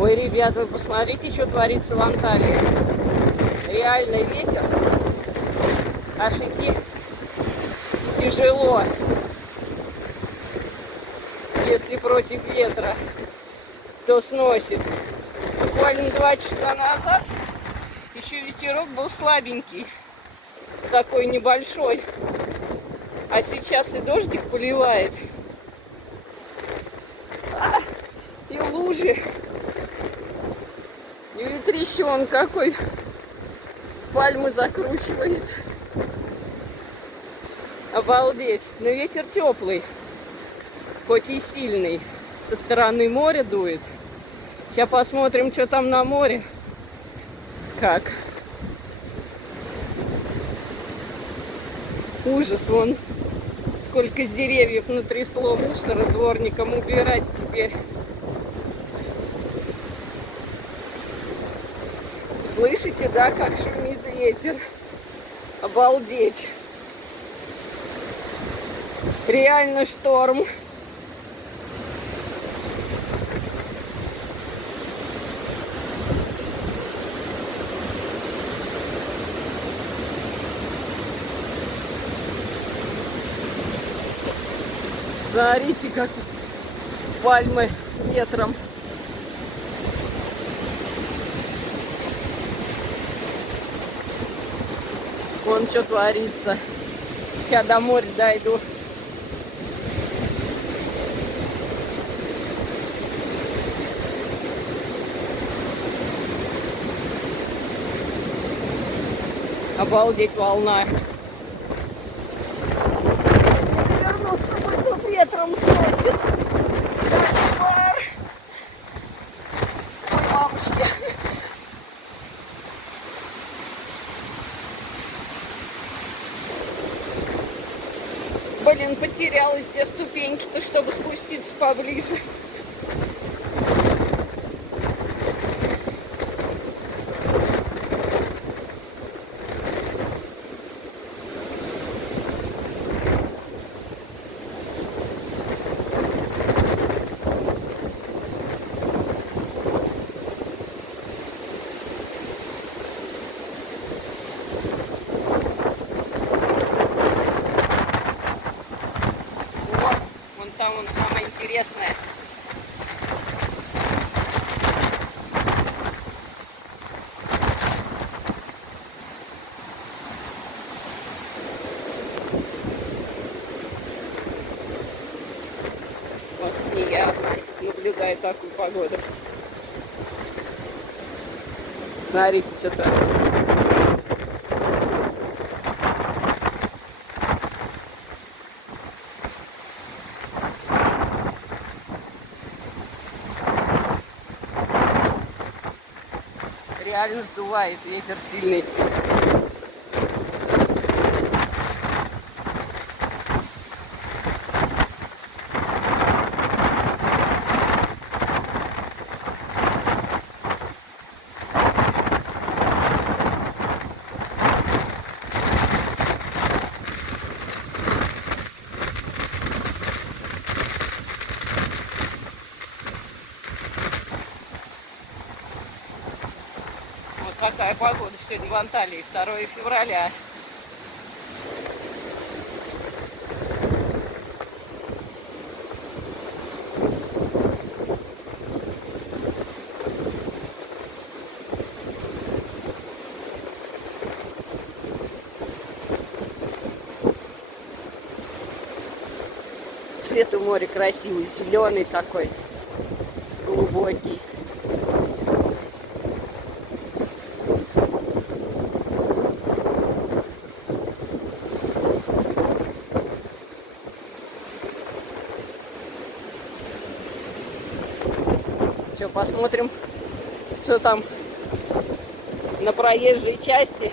Ой, ребята, вы посмотрите, что творится в Анталии. Реальный ветер. Аж идти тяжело, если против ветра, то сносит. Буквально 2 часа назад еще ветерок был слабенький, такой небольшой. А сейчас и дождик поливает. И лужи. И ветрище он какой. Пальмы закручивает. Обалдеть. Но ветер теплый. Хоть и сильный. Со стороны моря дует. Сейчас посмотрим, что там на море. Как. Ужас, вон. Сколько с деревьев натрясло мусора дворникам убирать теперь. Слышите, да, как шумит ветер? Обалдеть. Реально шторм. Смотрите, как пальмы ветром. Вон что творится. Сейчас до моря дойду. Обалдеть, волна. Вернуться бы, тут ветром сносит. Кошмар. Мамочки. Блин, потерялась, где ступеньки-то, чтобы спуститься поближе. Там он самое интересное. Вот не я наблюдаю такую погоду. Смотрите, что творится. Реально сдувает, ветер сильный. Какая погода сегодня в Анталии, 2 февраля. Цвет у моря красивый, зеленый такой, глубокий. Все, посмотрим, что там на проезжей части.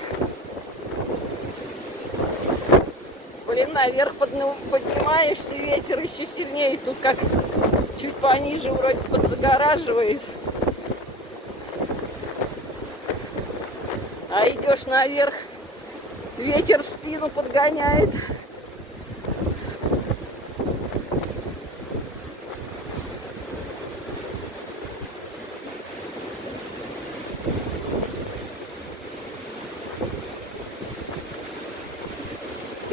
Блин, наверх поднимаешься, ветер еще сильнее. Тут как чуть пониже вроде подзагораживает. А идешь наверх, ветер в спину подгоняет.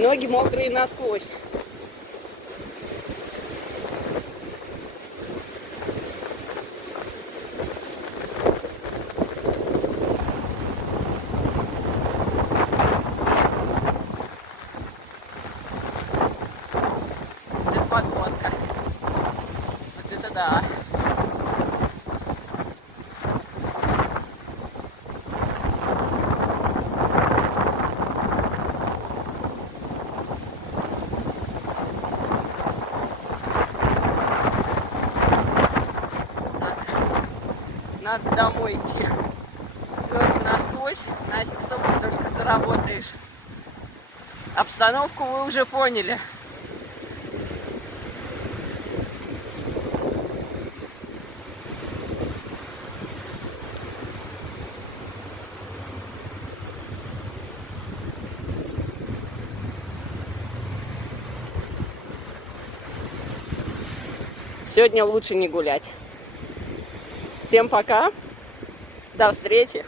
Ноги мокрые насквозь. Это погодка. Вот это да. Надо домой идти. Ноги насквозь, нафиг с собой только заработаешь. Обстановку вы уже поняли. Сегодня лучше не гулять. Всем пока. До встречи.